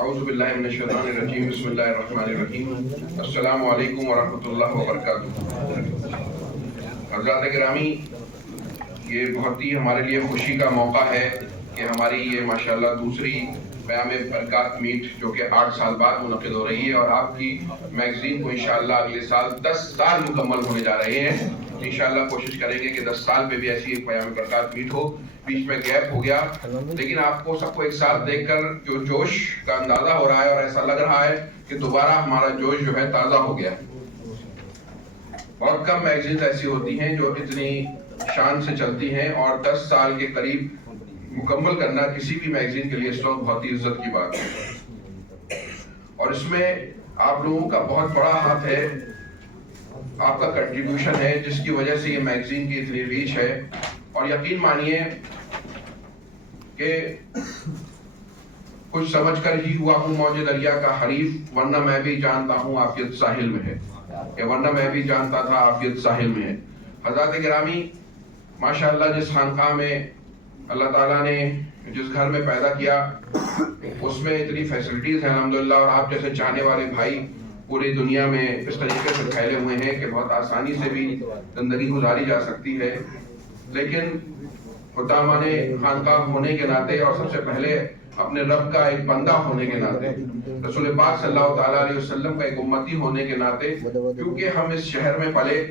اعوذ باللہ من الشیطان الرجیم بسم اللہ الرحمن الرحیم السلام علیکم ورحمۃ اللہ وبرکاتہ۔ حضرات گرامی، یہ بہت ہی ہمارے لیے خوشی کا موقع ہے کہ ہماری یہ ماشاءاللہ دوسری پیام برکات میٹ جو کہ 8 سال بعد منعقد ہو رہی ہے، اور آپ کی میگزین کو انشاءاللہ اگلے سال 10 سال مکمل ہونے جا رہے ہیں۔ انشاءاللہ کوشش کریں گے کہ 10 سال پہ بھی ایسی ایک پیام برکات میٹ ہو۔ بیچ میں گیپ ہو گیا، لیکن آپ کو سب کو ایک ساتھ دیکھ کر جو جوش کا اندازہ ہو رہا ہے، اور ایسا لگ رہا ہے کہ دوبارہ ہمارا جوش جو ہے تازہ ہو گیا۔ بہت کم میگزینز ایسی ہوتی ہیں جو اتنی شان سے چلتی ہیں، اور 10 سال کے قریب مکمل کرنا کسی بھی میگزین کے لیے اس وقت بہت ہی عزت کی بات ہے، اور اس میں آپ لوگوں کا بہت بڑا ہاتھ ہے، آپ کا کنٹریبیوشن ہے، جس کی وجہ سے یہ میگزین کی اتنی ریچ ہے۔ اور یقین مانیے کہ کچھ سمجھ کر ہی ہوا ہوں موج دریا کا حریف، ورنہ میں بھی جانتا ہوں عافیت ساحل میں ہے، کہ ورنہ میں بھی جانتا تھا عافیت ساحل میں ہے۔ حضرات گرامی، ماشاءاللہ جس خانقاہ میں اللہ تعالیٰ نے جس گھر میں پیدا کیا، اس میں اتنی فیسلٹیز ہیں الحمدللہ، اور آپ جیسے چاہنے والے بھائی پوری دنیا میں اس طریقے سے پھیلے ہوئے ہیں کہ بہت آسانی سے بھی زندگی گزاری جا سکتی ہے۔ لیکن خدامانِ خانقاہ ہونے کے ناطے، اور سب سے پہلے اپنے رب کا ایک بندہ ہونے کے ناطے، رسول پاک صلی اللہ تعالیٰ علیہ وسلم کا ایک امتی ہونے کے ناطے، کیونکہ ہم اس شہر میں پلے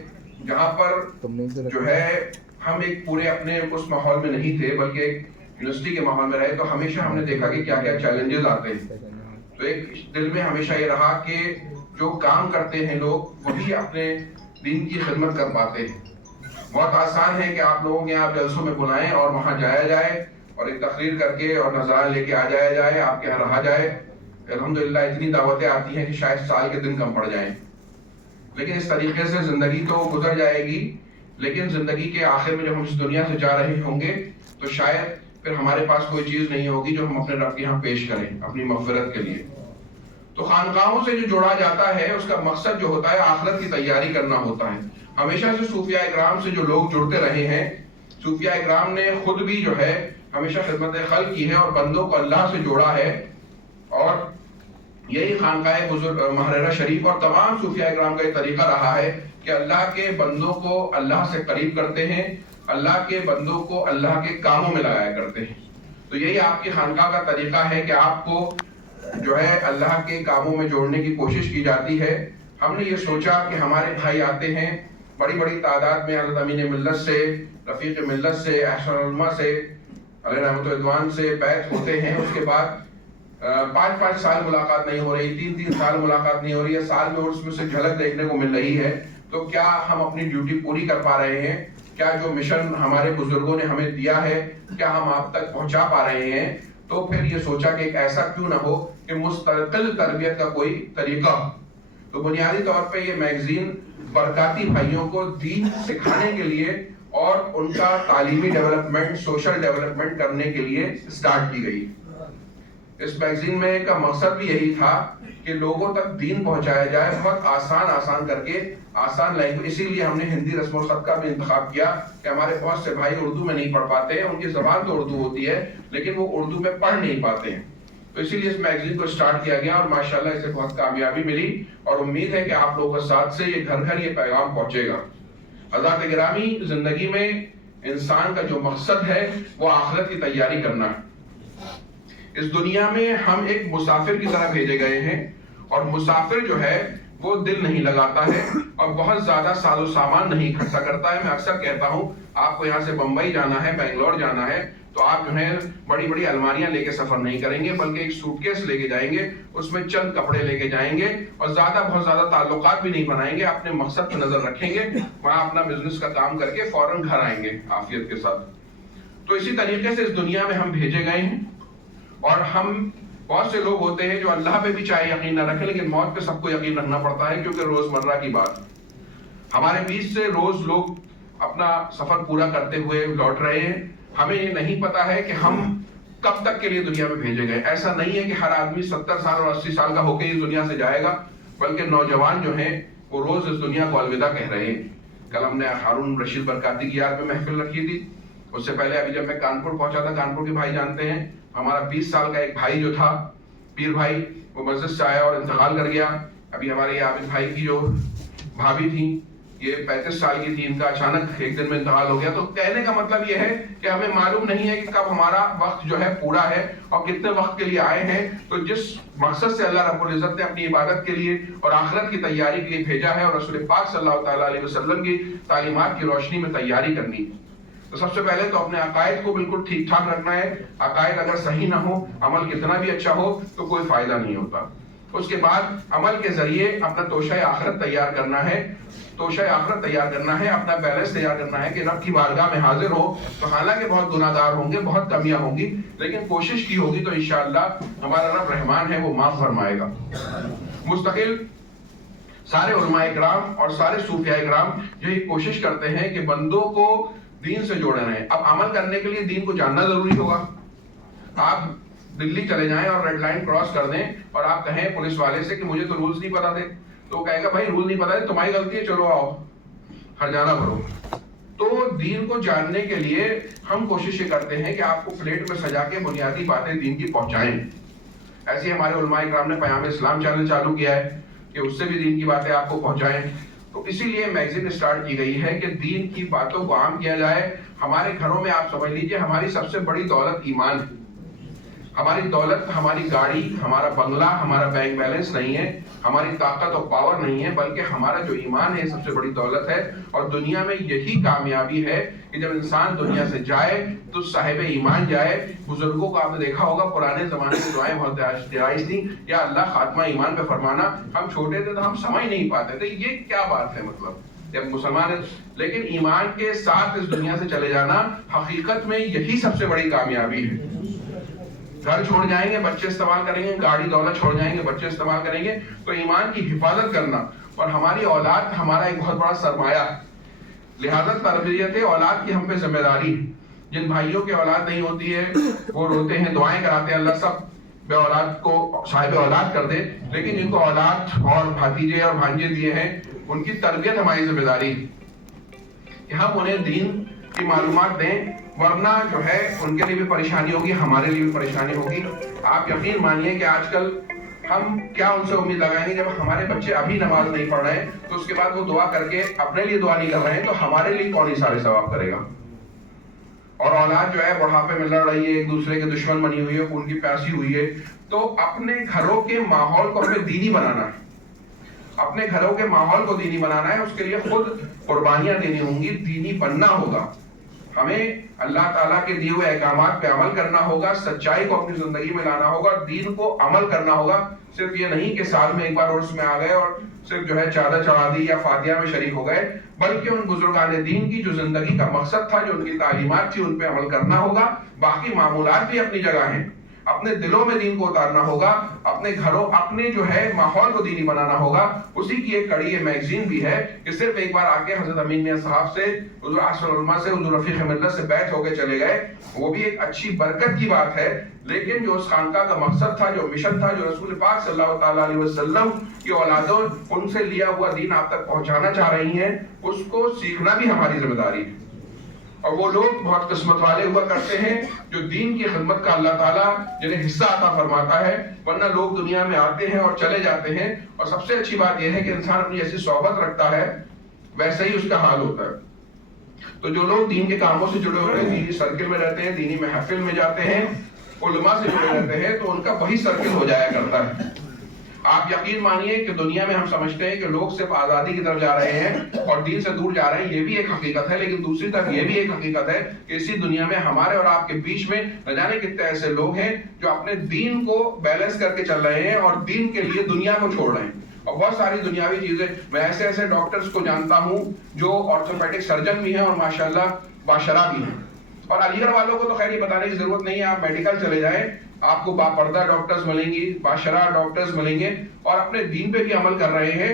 جہاں پر جو ہے ہم ایک پورے اپنے اس ماحول میں نہیں تھے، بلکہ ایک یونیورسٹی کے ماحول میں رہے، تو ہمیشہ ہم نے دیکھا کہ کیا کیا چیلنجز آتے ہیں۔ تو ایک دل میں ہمیشہ یہ رہا کہ جو کام کرتے ہیں لوگ وہی اپنے دین کی خدمت کر پاتے ہیں۔ بہت آسان ہے کہ آپ لوگوں کے یہاں جلسوں میں بلائیں اور وہاں جایا جائے، اور ایک تقریر کر کے اور نظارہ لے کے آ جایا جائے، آپ کے یہاں رہا جائے۔ الحمدللہ اتنی دعوتیں آتی ہیں کہ شاید سال کے دن کم پڑ جائیں، لیکن اس طریقے سے زندگی تو گزر جائے گی، لیکن زندگی کے آخر میں جب ہم اس دنیا سے جا رہے ہوں گے تو شاید پھر ہمارے پاس کوئی چیز نہیں ہوگی جو ہم اپنے رب کے یہاں پیش کریں اپنی مغفرت کے لیے۔ تو خانقاہوں سے جو جوڑا جاتا ہے اس کا مقصد جو ہوتا ہے آخرت کی تیاری کرنا ہوتا ہے۔ ہمیشہ سے صوفیاء اکرام سے جو لوگ جڑتے رہے ہیں، صوفیاء اکرام نے خود بھی جو ہے ہمیشہ خدمت خلق کی ہے اور بندوں کو اللہ سے جوڑا ہے، اور یہی خانقاہ بزرگ محررہ شریف اور تمام صوفیاء اکرام کا یہ طریقہ رہا ہے کہ اللہ کے بندوں کو اللہ سے قریب کرتے ہیں، اللہ کے بندوں کو اللہ کے کاموں میں لگایا کرتے ہیں۔ تو یہی آپ کی خانقاہ کا طریقہ ہے کہ آپ کو جو ہے اللہ کے کاموں میں جوڑنے کی کوشش کی جاتی ہے۔ ہم نے یہ سوچا کہ ہمارے بھائی آتے ہیں بڑی بڑی تعداد میں، حضرت امین ملت سے، رفیق ملت سے، احسن علماء سے، علیہ رحمت و رضوان سے بیعت ہوتے ہیں، اس کے بعد 5 سال ملاقات نہیں ہو رہی، 3 سال ملاقات نہیں ہو رہی ہے، سال میں اس میں سے جھلک دیکھنے کو مل رہی ہے۔ تو کیا ہم اپنی ڈیوٹی پوری کر پا رہے ہیں؟ کیا جو مشن ہمارے بزرگوں نے ہمیں دیا ہے کیا ہم آپ تک پہنچا پا رہے ہیں؟ تو پھر یہ سوچا کہ ایک ایسا کیوں نہ ہو کہ مستقل تربیت کا کوئی طریقہ ہو۔ تو بنیادی طور پہ یہ میگزین برکاتی بھائیوں کو دین سکھانے کے لیے اور ان کا تعلیمی ڈیولپمنٹ، سوشل ڈیولپمنٹ کرنے کے لیے سٹارٹ کی گئی۔ اس میگزین میں کا مقصد بھی یہی تھا کہ لوگوں تک دین پہنچایا جائے، بہت آسان کر کے، آسان لینگویج۔ اسی لیے ہم نے ہندی رسم الخط کا بھی انتخاب کیا کہ ہمارے بہت سے بھائی اردو میں نہیں پڑھ پاتے ہیں، ان کی زبان تو اردو ہوتی ہے لیکن وہ اردو میں پڑھ نہیں پاتے ہیں، تو اسی لیے اس میگزین کو سٹارٹ کیا گیا، اور ماشاءاللہ اسے بہت کامیابی ملی، اور امید ہے کہ آپ لوگوں کے ساتھ سے یہ گھر گھر یہ پیغام پہنچے گا۔ حضرات گرامی، زندگی میں انسان کا جو مقصد ہے وہ آخرت کی تیاری کرنا ہے۔ اس دنیا میں ہم ایک مسافر کی طرح بھیجے گئے ہیں، اور مسافر جو ہے وہ دل نہیں لگاتا ہے اور بہت زیادہ ساز و سامان نہیں اکٹھا کرتا ہے۔ میں اکثر کہتا ہوں آپ کو یہاں سے بمبئی جانا ہے، بنگلور جانا ہے، تو آپ جو ہے بڑی بڑی الماریاں لے کے سفر نہیں کریں گے، بلکہ ایک سوٹ کیس لے کے جائیں گے، اس میں چند کپڑے لے کے جائیں گے، اور بہت زیادہ تعلقات بھی نہیں بنائیں گے، اپنے مقصد پہ نظر رکھیں گے، وہاں اپنا بزنس کا کام کر کے فوراً گھر آئیں گے عافیت کے ساتھ۔ تو اسی طریقے سے اس دنیا میں ہم بھیجے گئے ہیں، اور ہم بہت سے لوگ ہوتے ہیں جو اللہ پہ بھی چاہے یقین نہ رکھیں، لیکن موت پہ سب کو یقین رکھنا پڑتا ہے، کیونکہ روزمرہ کی بات ہمارے بیچ سے روز لوگ اپنا سفر پورا کرتے ہوئے لوٹ رہے ہیں۔ ہمیں یہ نہیں پتا ہے کہ ہم کب تک کے لیے دنیا میں بھیجے گئے۔ ایسا نہیں ہے کہ ہر آدمی 70 سال اور 80 سال کا ہو کے اس دنیا سے جائے گا، بلکہ نوجوان جو ہیں وہ روز اس دنیا کو الوداع کہہ رہے ہیں۔ کل ہم نے ہارون رشید برکاتی کی یاد میں محفل رکھی تھی، اس سے پہلے ابھی جب میں کانپور پہنچا تھا، کانپور کے بھائی جانتے ہیں، ہمارا 20 سال کا ایک بھائی جو تھا پیر بھائی وہ مسجد سے آیا اور انتقال کر گیا. ابھی ہمارے یہ عابد بھائی کی جو بھابھی تھی یہ 35 سال کی تھی, ان کا اچانک ایک دن میں انتقال ہو گیا. تو کہنے کا مطلب یہ ہے کہ ہمیں معلوم نہیں ہے کہ کب ہمارا وقت جو ہے پورا ہے اور کتنے وقت کے لیے آئے ہیں. تو جس مقصد سے اللہ رب العزت نے اپنی عبادت کے لیے اور آخرت کی تیاری کے لیے بھیجا ہے اور رسول پاک صلی اللہ تعالیٰ علیہ وسلم کی تعلیمات کی روشنی میں تیاری کرنی ہے, تو سب سے پہلے تو اپنے عقائد کو بالکل ٹھیک ٹھاک رکھنا ہے. عقائد اگر صحیح نہ ہو, عمل کتنا بھی اچھا ہو تو کوئی فائدہ نہیں ہوتا. اس کے بعد عمل کے ذریعے اپنا توشہ آخرت تیار کرنا ہے. توشہ آخرت تیار کرنا ہے, اپنا بیلنس تیار کرنا ہے کہ رب کی بارگاہ میں حاضر ہو تو حالانکہ بہت گناہ گار ہوں گے, بہت کمیاں ہوں گی, لیکن کوشش کی ہوگی تو انشاءاللہ ہمارا رب رحمان ہے, وہ معاف فرمائے گا. مستقل سارے علماء اکرام اور سارے صوفیاء اکرام یہی کوشش کرتے ہیں کہ بندوں کو دین سے جوڑے رہیں. اب عمل کرنے کے لیے دین کو جاننا ضروری ہوگا. آپ دلی چلے جائیں اور ریڈ لائن کراس کر دیں اور آپ کہیں پولیس والے سے کہ مجھے تو رولز نہیں پتا تھے, تو کہے گا بھائی رول نہیں پتا ہے, تمہاری غلطی ہے, چلو آؤ ہرجانہ بھرو. تو دین کو جاننے کے لیے ہم کوشش یہ کرتے ہیں کہ آپ کو پلیٹ میں سجا کے بنیادی باتیں دین کی پہنچائیں. ایسے ہمارے علماء اکرام نے پیام اسلام چینل چالو کیا ہے کہ اس سے بھی دین کی باتیں آپ کو پہنچائیں. تو اسی لیے میگزین اسٹارٹ کی گئی ہے کہ دین کی باتوں کو عام کیا جائے. ہمارے گھروں میں آپ سمجھ لیجئے ہماری سب سے بڑی دولت ایمان ہے. ہماری دولت, ہماری گاڑی, ہمارا بنگلہ, ہمارا بینک بیلنس نہیں ہے, ہماری طاقت اور پاور نہیں ہے, بلکہ ہمارا جو ایمان ہے سب سے بڑی دولت ہے. اور دنیا میں یہی کامیابی ہے کہ جب انسان دنیا سے جائے تو صاحب ایمان جائے. بزرگوں کو آپ نے دیکھا ہوگا پرانے زمانے میں دعائیں بہت جائز تھیں, یا اللہ خاتمہ ایمان پہ فرمانا. ہم چھوٹے تھے تو ہم سمجھ نہیں پاتے تھے یہ کیا بات ہے, مطلب جب مسلمان ہے. لیکن ایمان کے ساتھ اس دنیا سے چلے جانا حقیقت میں یہی سب سے بڑی کامیابی ہے. گھر چھوڑ جائیں گے بچے استعمال کریں گے, گاڑی دولت چھوڑ جائیں گے بچے استعمال کریں گے, تو ایمان کی حفاظت کرنا اور ہماری اولاد ہمارا ایک بہت بڑا سرمایہ. لہذا تربیت اولاد کی ہم پہ ذمہ داری ہے. جن بھائیوں کی اولاد نہیں ہوتی ہے وہ روتے ہیں, دعائیں کراتے ہیں اللہ سب بے اولاد کو صاحب اولاد کر دے, لیکن جن کو اولاد اور بھتیجے اور بھانجے دیے ہیں ان کی تربیت ہماری ذمہ داری ہے کہ ہم انہیں دین کی معلومات دیں, ورنہ جو ہے ان کے لیے بھی پریشانی ہوگی, ہمارے لیے بھی پریشانی ہوگی. آپ یقین مانیے کہ آج کل ہم کیا ان سے امید لگائیں گے, جب ہمارے بچے ابھی نماز نہیں پڑھ رہے ہیں تو اس کے بعد وہ دعا کر کے اپنے لیے دعا نہیں کر رہے ہیں, تو ہمارے لیے کون ہی سارے ثواب کرے گا. اور اولاد جو ہے بڑھاپے میں لڑ رہی ہے, ایک دوسرے کے دشمن بنی ہوئی ہے, خون کی پیاسی ہوئی ہے. تو اپنے گھروں کے ماحول کو ہمیں دینی بنانا ہے, اپنے گھروں کے ماحول کو دینی بنانا ہے. اس کے لیے خود قربانیاں دینی ہوں گی, دینی بننا ہوگا. ہمیں اللہ تعالیٰ کے دیے ہوئے احکامات پہ عمل کرنا ہوگا, سچائی کو اپنی زندگی میں لانا ہوگا, دین کو عمل کرنا ہوگا. صرف یہ نہیں کہ سال میں ایک بار عرس میں آ گئے اور صرف جو ہے چادر چڑھا دی یا فاتحہ میں شریک ہو گئے, بلکہ ان بزرگان دین کی جو زندگی کا مقصد تھا, جو ان کی تعلیمات تھی, ان پہ عمل کرنا ہوگا. باقی معمولات بھی اپنی جگہ ہیں, اپنے دلوں میں دین کو اتارنا ہوگا, اپنے گھروں اپنے جو ہے ماحول کو دینی بنانا ہوگا. اسی کی ایک کڑی یہ میگزین بھی ہے کہ صرف ایک بار آ کے حضرت امین میاں صاحب سے, حضور احسن العلماء سے, حضور رفیق ملت سے بیعت ہو کے چلے گئے, وہ بھی ایک اچھی برکت کی بات ہے. لیکن جو اس خانقاہ کا مقصد تھا, جو مشن تھا, جو رسول پاک صلی اللہ تعالیٰ علیہ وسلم کی اولادوں ان سے لیا ہوا دین آپ تک پہنچانا چاہ رہی ہیں, اس کو سیکھنا بھی ہماری ذمہ داری ہے. اور وہ لوگ بہت قسمت والے ہوا کرتے ہیں جو دین کی خدمت کا اللہ تعالیٰ جنہیں حصہ عطا فرماتا ہے, ورنہ لوگ دنیا میں آتے ہیں اور چلے جاتے ہیں. اور سب سے اچھی بات یہ ہے کہ انسان اپنی ایسی صحبت رکھتا ہے ویسے ہی اس کا حال ہوتا ہے. تو جو لوگ دین کے کاموں سے جڑے ہوتے ہیں, دینی سرکل میں رہتے ہیں, دینی محفل میں جاتے ہیں, علماء سے جڑے رہتے ہیں, تو ان کا وہی سرکل ہو جایا کرتا ہے. آپ یقین مانیے کہ دنیا میں ہم سمجھتے ہیں کہ لوگ صرف آزادی کی طرف جا رہے ہیں اور دین سے دور جا رہے ہیں, یہ بھی ایک حقیقت ہے. لیکن دوسری طرف یہ بھی ایک حقیقت ہے کہ اسی دنیا میں ہمارے اور آپ کے بیچ میں نہ جانے کتنے ایسے لوگ ہیں جو اپنے دین کو بیلنس کر کے چل رہے ہیں اور دین کے لیے دنیا کو چھوڑ رہے ہیں. اور بہت ساری دنیاوی چیزیں, میں ایسے ڈاکٹرز کو جانتا ہوں جو آرتھوپیڈک سرجن بھی ہیں اور ماشاءاللہ باشرہ بھی ہیں. اور علی گڑھ والوں کو تو خیر یہ بتانے کی ضرورت نہیں ہے, آپ میڈیکل چلے جائیں, آپ کو باپردہ ڈاکٹرز ملیں گی, باشرہ ڈاکٹرز ملیں گے, اور اپنے دین پہ بھی عمل کر رہے ہیں.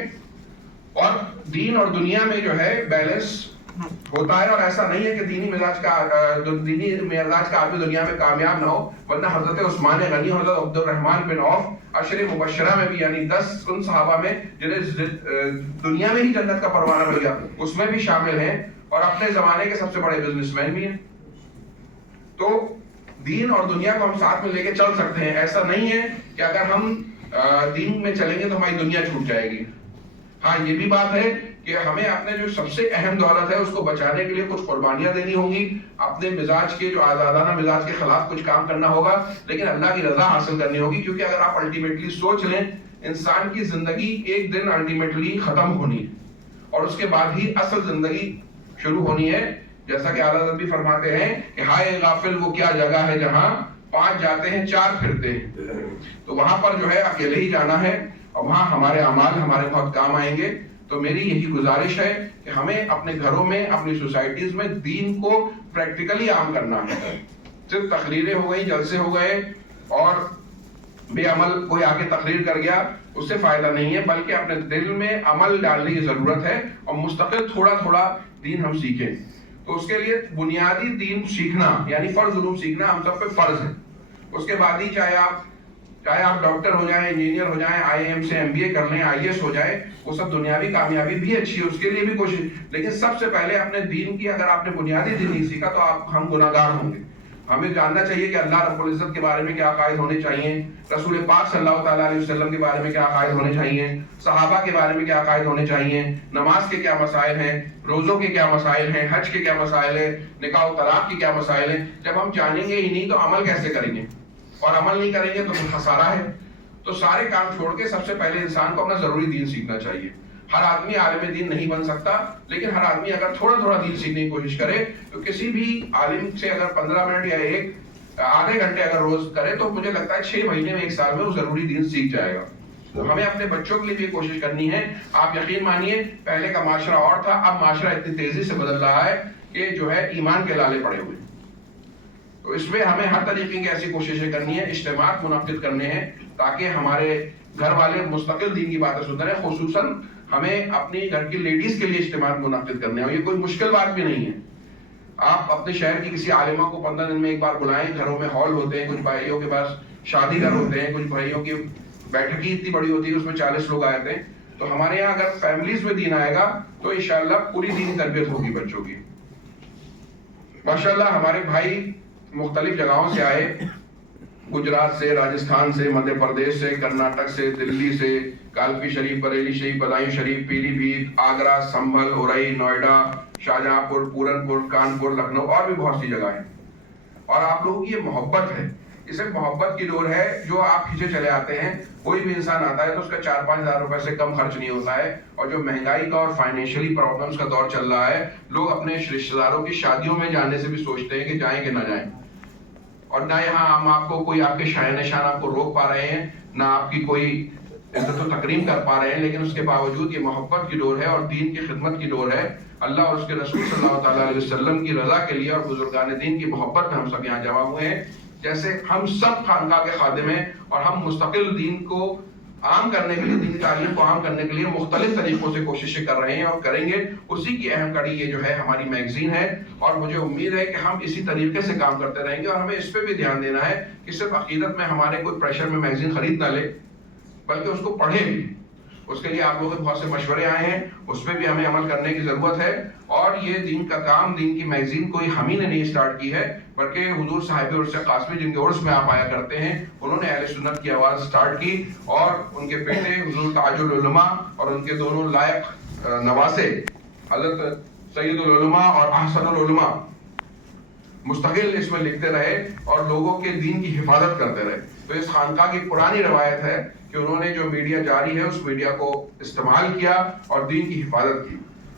اور دین اور دنیا میں جو ہے بیلنس ہوتا ہے. اور ایسا نہیں ہے کہ دینی مزاج کا آدمی دنیا میں کامیاب نہ ہو, ورنہ حضرت عثمان غنی, حضرت عبد الرحمن بن عوف, عشر مبشرہ میں بھی, یعنی 10 ان صحابہ میں جنہیں دنیا میں ہی جنت کا پروانہ مل گیا, اس میں بھی شامل ہیں, اور اپنے زمانے کے سب سے بڑے بزنس مین بھی ہیں. تو دین اور دنیا کو ہم ساتھ میں لے کے چل سکتے ہیں. ایسا نہیں ہے کہ اگر ہم دین میں چلیں گے تو ہماری دنیا چھوٹ جائے گی. ہاں یہ بھی بات ہے کہ ہمیں اپنے جو سب سے اہم دولت ہے اس کو بچانے کے لیے کچھ قربانیاں دینی ہوں گی, اپنے مزاج کے جو آزادانہ مزاج کے خلاف کچھ کام کرنا ہوگا, لیکن اللہ کی رضا حاصل کرنی ہوگی. کیونکہ اگر آپ الٹیمیٹلی سوچ لیں, انسان کی زندگی ایک دن الٹیمیٹلی ختم ہونی ہے اور اس کے بعد ہی اصل زندگی شروع ہونی ہے. جیسا کہ اعلیٰ حضرت بھی فرماتے ہیں کہ ہائے غافل وہ کیا جگہ ہے جہاں 5 جاتے ہیں 4 پھرتے ہیں. تو وہاں پر جو ہے اکیلے ہی جانا ہے اور وہاں ہمارے اعمال ہمارے بہت کام آئیں گے. تو میری یہی گزارش ہے کہ ہمیں اپنے گھروں میں, اپنی سوسائٹیز میں دین کو پریکٹیکلی عام کرنا ہے. صرف تقریریں ہو گئی, جلسے ہو گئے اور بے عمل کوئی آ کے تقریر کر گیا, اس سے فائدہ نہیں ہے, بلکہ اپنے دل میں عمل ڈالنے کی ضرورت ہے اور مستقل تھوڑا تھوڑا دین ہم سیکھیں. تو اس کے لیے بنیادی دین سیکھنا یعنی فرض علوم سیکھنا ہم سب پہ فرض ہے. اس کے بعد ہی چاہے آپ ڈاکٹر ہو جائیں, انجینئر ہو جائیں, IIM سے MBA کر لیں, IAS ہو جائیں, وہ سب دنیاوی کامیابی بھی اچھی ہے, اس کے لیے بھی کوشش, لیکن سب سے پہلے اپنے دین کی, اگر آپ نے بنیادی دین نہیں سیکھا تو ہم گناہگار ہوں گے. ہمیں جاننا چاہیے کہ اللہ رب العزت کے بارے میں کیا عقائد ہونے چاہیے, رسول پاک صلی اللہ تعالیٰ علیہ وسلم کے بارے میں کیا عقائد ہونے چاہیے, صحابہ کے بارے میں کیا عقائد ہونے چاہیے, نماز کے کیا مسائل ہیں, روزوں کے کیا مسائل ہیں, حج کے کیا مسائل ہیں, نکاح و طلاق کے کیا مسائل ہیں. جب ہم جانیں گے ہی نہیں تو عمل کیسے کریں گے, اور عمل نہیں کریں گے تو خسارہ ہے. تو سارے کام چھوڑ کے سب سے پہلے انسان کو اپنا ضروری دین سیکھنا چاہیے. ہر آدمی عالم دین نہیں بن سکتا, لیکن ہر آدمی اگر تھوڑا تھوڑا دین سیکھنے کی کوشش کرے تو کسی بھی عالم سے اگر 15 منٹ یا آدھے گھنٹے اگر روز کرے تو مجھے لگتا ہے 6 مہینے میں 1 سال میں وہ ضروری دین سیکھ جائے گا. تو ہمیں اپنے بچوں کے لیے بھی کوشش کرنی ہے. آپ یقین مانیے پہلے کا معاشرہ اور تھا, اب معاشرہ اتنی تیزی سے بدل رہا ہے کہ جو ہے ایمان کے لالے پڑے ہوئے. تو اس میں ہمیں ہر طریقے کی ایسی کوششیں کرنی ہے, اجتماعات منعقد کرنے ہیں تاکہ ہمارے گھر والے مستقل دین کی باتیں سنتے رہیں. خصوصاً ہمیں اپنی گھر کی لیڈیز کے لیے اجتماعات منعقد کرنے ہیں, اور یہ کوئی مشکل بات بھی نہیں ہے. آپ اپنے شہر کی کسی عالمہ کو 15 دن میں ایک بار بلائیں. گھروں میں ہال ہوتے ہیں, کچھ بھائیوں کے پاس شادی گھر ہوتے ہیں, کچھ بھائیوں کی بیٹھک ہی اتنی بڑی ہوتی ہے اس میں 40 لوگ آتے ہیں. تو ہمارے یہاں اگر فیملیز میں دین آئے گا تو انشاءاللہ پوری دینی تربیت ہوگی بچوں کی. ماشاءاللہ ہمارے بھائی مختلف جگہوں سے آئے, گجرات سے, راجستھان سے, مدھیہ پردیش سے, کرناٹک سے, دلی سے, کالپی شریف, بریلی شریف, بدایوں شریف, پیلی بھیت, آگرہ, سنبھل, اورئی, نوئیڈا, شاہجہاں پور, پورن پور, کانپور, لکھنؤ اور بھی بہت سی جگہ ہیں. اور آپ لوگوں کی یہ محبت ہے, اسے محبت کی ڈور ہے جو آپ کھینچے چلے آتے ہیں. کوئی بھی انسان آتا ہے تو اس کا 4-5 ہزار روپے سے کم خرچ نہیں ہوتا ہے. اور جو مہنگائی کا اور فائنینشلی پرابلمس کا دور چل رہا ہے, لوگ اپنے رشتہ داروں کی شادیوں میں جانے سے بھی سوچتے ہیں کہ جائیں کہ نہ جائیں. اور نہ یہاں ہم آپ کو کوئی آپ کے شایان نشان آپ کو روک پا رہے ہیں, نہ آپ کی کوئی عزت و تکریم کر پا رہے ہیں, لیکن اس کے باوجود یہ محبت کی ڈور ہے اور دین کی خدمت کی ڈور ہے. اللہ اور اس کے رسول صلی اللہ تعالیٰ علیہ وسلم کی رضا کے لیے اور بزرگان دین کی محبت میں ہم سب یہاں جمع ہوئے ہیں. جیسے ہم سب خانقاہ کے خادم ہیں اور ہم مستقل دین کو عام کرنے کے لیے, دین کی تعلیم کو عام کرنے کے لیے مختلف طریقوں سے کوششیں کر رہے ہیں اور کریں گے. اسی کی اہم کڑی یہ جو ہے ہماری میگزین ہے, اور مجھے امید ہے کہ ہم اسی طریقے سے کام کرتے رہیں گے. اور ہمیں اس پہ بھی دھیان دینا ہے کہ صرف عقیدت میں ہمارے کوئی پریشر میں میگزین خرید نہ لے, بلکہ اس کو پڑھے بھی. اس کے لیے آپ لوگوں کے بہت سے مشورے آئے ہیں, اس پہ بھی ہمیں عمل کرنے کی ضرورت ہے. اور یہ دین کا کام, دین کی میگزین کوئی ہم ہی نے نہیں اسٹارٹ کی ہے, بلکہ حضور صاحب عرس قاسمی جن کے عرس میں آپ آیا کرتے ہیں, انہوں نے اہل سنت کی آواز اسٹارٹ کی, اور ان کے بیٹے حضور تاج العلماء اور ان کے دونوں لائق نواسے حضرت سید العلماء اور احسن العلماء مستقل اس میں لکھتے رہے اور لوگوں کے دین کی حفاظت کرتے رہے. تو اس خانقاہ کی پرانی روایت ہے کہ انہوں نے جو میڈیا جاری ہے اس میڈیا کو استعمال کیا اور دین کی حفاظت کی.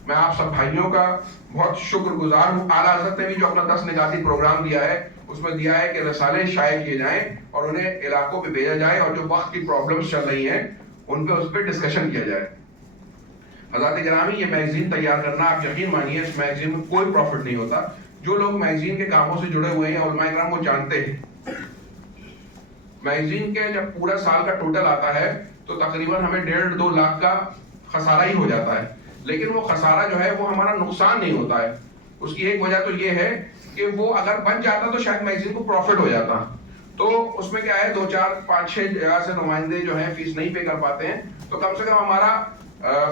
میں آپ سب بھائیوں کا بہت شکر گزار ہوں. اعلیٰ حضرت نے بھی جو اپنا 10 نگاتی پروگرام دیا ہے اس میں دیا ہے کہ رسالے شائع کیے جائیں اور انہیں علاقوں پہ بھیجا جائے, اور جو وقت کی پرابلمس چل رہی ہیں ان پہ اس پہ ڈسکشن کیا جائے. حضرات گرامی, یہ میگزین تیار کرنا, آپ یقین مانیے اس میگزین میں کوئی پروفٹ نہیں ہوتا. جو لوگ میگزین کے کاموں سے جڑے ہوئے ہیں علماء کرام وہ جانتے ہیں. میگزین کے جب پورا سال کا ٹوٹل آتا ہے تو تقریباً ہمیں 1.5-2 لاکھ کا خسارہ ہی ہو جاتا ہے, لیکن وہ خسارہ جو ہے وہ ہمارا نقصان نہیں ہوتا ہے. اس کی ایک وجہ تو یہ ہے کہ وہ اگر بن جاتا تو شاید میگزین کو پروفٹ ہو جاتا. تو اس میں کیا ہے, 2-4-5-6 جگہ سے نمائندے جو ہیں فیس نہیں پے کر پاتے ہیں, تو کم سے کم ہمارا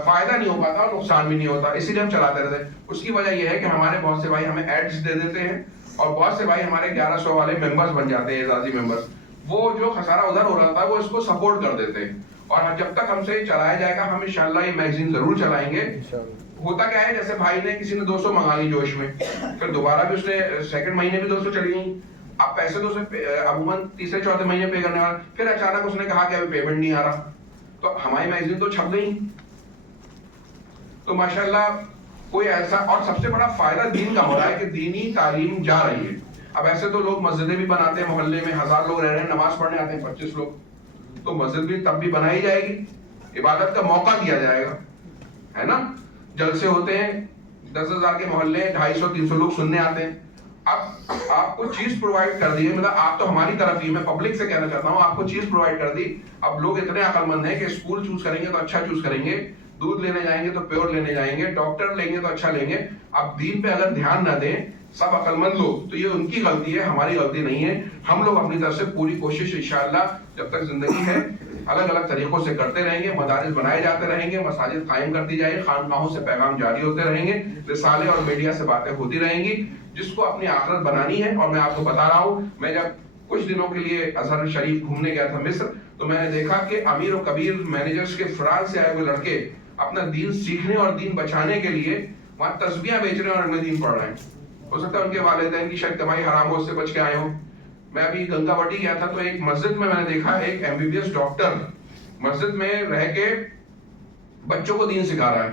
فائدہ نہیں ہو پاتا اور نقصان بھی نہیں ہوتا, اسی لیے ہم چلاتے رہتے ہیں. اس کی وجہ یہ ہے کہ ہمارے بہت سے بھائی ہمیں ایڈز دے دیتے ہیں اور بہت سے بھائی ہمارے 1100 والے ممبرز بن جاتے ہیں، اعزازی ممبرز، وہ جو خسارہ ادھر ہو رہا تھا وہ اس کو سپورٹ کر دیتے ہیں. اور جب تک ہم سے چلایا جائے گا ہم انشاءاللہ یہ میگزین ضرور چلائیں گے. ہوتا کیا ہے، جیسے بھائی نے کسی نے 200 منگا لی جوش میں، پھر دوبارہ بھی اس نے سیکنڈ مہینے بھی 200 چلی گئی. اب پیسے تو اسے عموماً تیسرے چوتھے مہینے پے کرنے والا، پھر اچانک اس نے کہا کہ ابھی پیمنٹ نہیں آ رہا، تو ہماری میگزین تو چھپ گئی. تو ماشاءاللہ کوئی ایسا، اور سب سے بڑا فائدہ دین کا ہو رہا ہے کہ دینی تعلیم جا رہی ہے. اب ایسے تو لوگ مسجدیں بھی بناتے ہیں، محلے میں 1000 لوگ رہ رہے ہیں، نماز پڑھنے آتے ہیں 25 لوگ، تو مسجد بھی تب بھی بنائی جائے گی، عبادت کا موقع دیا جائے گا، ہے نا. جلسے ہوتے ہیں 10,000 کے محلے، 250-300 لوگ سننے آتے ہیں. اب آپ کو چیز پرووائڈ کر دی ہے، مطلب آپ تو ہماری طرف ہی، میں پبلک سے کہنا چاہتا ہوں، آپ کو چیز پرووائڈ کر دی. اب لوگ اتنے عقل مند ہیں کہ اسکول چوز کریں گے تو اچھا چوز کریں گے، دودھ لینے جائیں گے تو پیور لینے جائیں گے، ڈاکٹر لیں گے تو اچھا لیں گے. اب دین پہ اگر دھیان نہ دیں سب عقل مند لوگ، تو یہ ان کی غلطی ہے، ہماری غلطی نہیں ہے. ہم لوگ اپنی طرف سے پوری کوشش انشاءاللہ جب تک زندگی ہے الگ الگ طریقوں سے کرتے رہیں گے. مدارس بنائے جاتے رہیں گے، مساجد قائم کرتی جائیں گی، خانقاہوں سے پیغام جاری ہوتے رہیں گے، رسالے اور میڈیا سے باتیں ہوتی رہیں گی. جس کو اپنی آخرت بنانی ہے، اور میں آپ کو بتا رہا ہوں، میں جب کچھ دنوں کے لیے ازہر شریف گھومنے گیا تھا مصر، تو میں نے دیکھا کہ امیر و کبیر مینیجرز کے فرانس سے آئے ہوئے لڑکے اپنا دین سیکھنے اور دین بچانے کے لیے وہاں تسبیحاں بیچ رہے ہیں اور اپنے دین پڑھ رہے ہیں. ہو سکتا ہے ان کے والدین کی شاید کمائی حرام ہو، اس سے بچ کے آئے ہوں. میں ابھی گنگا وٹی گیا تھا تو ایک مسجد میں نے دیکھا ایک MBBS ڈاکٹر مسجد میں رہ کے بچوں کو دین سکھا رہا ہے.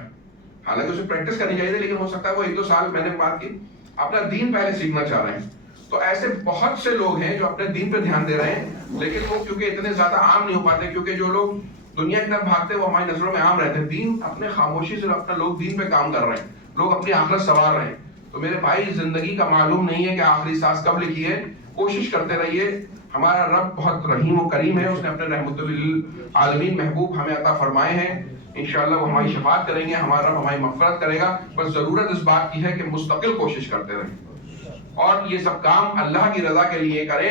حالانکہ اسے پریکٹس کرنی چاہیے، لیکن ہو سکتا ہے وہ 1-2 سال، میں نے بات کی، اپنا دین پہلے سیکھنا چاہ رہے ہیں. تو ایسے بہت سے لوگ ہیں جو اپنے دین پہ دھیان دے رہے ہیں، لیکن وہ کیونکہ اتنے زیادہ عام نہیں ہو پاتے، کیونکہ جو لوگ دنیا کی طرف بھاگتے ہیں وہ ہماری نظروں میں عام رہتے ہیں. دین اپنے خاموشی سے اپنا لوگ دین پہ کام کر رہے ہیں، لوگ اپنی آخرت سنوار رہے ہیں. تو میرے بھائی، زندگی کا معلوم نہیں ہے کہ آخری سانس کب لکھی ہے، کوشش کرتے رہیے. ہمارا رب بہت رحیم و کریم ہے، اس نے اپنے رحمت للعالمین محبوب ہمیں عطا فرمائے ہیں. انشاءاللہ وہ ہماری شفاعت کریں گے، ہمارا رب ہماری مغفرت کرے گا. بس ضرورت اس بات کی ہے کہ مستقل کوشش کرتے رہیں، اور یہ سب کام اللہ کی رضا کے لیے کریں،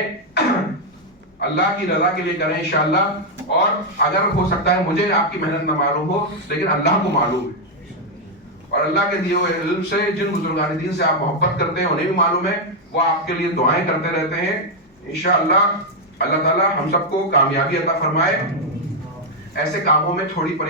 اللہ کی رضا کے لیے کریں انشاءاللہ. اور اگر ہو سکتا ہے مجھے آپ کی محنت نہ معلوم ہو، لیکن اللہ کو معلوم ہے، اور اللہ کے دیے ہوئے علم سے جن بزرگان دین سے آپ محبت کرتے ہیں انہیں بھی معلوم ہے، وہ آپ کے لیے دعائیں کرتے رہتے ہیں. انشاءاللہ اللہ تعالی ہم سب کو کامیابی عطا فرمائے. ایسے کاموں میں تھوڑی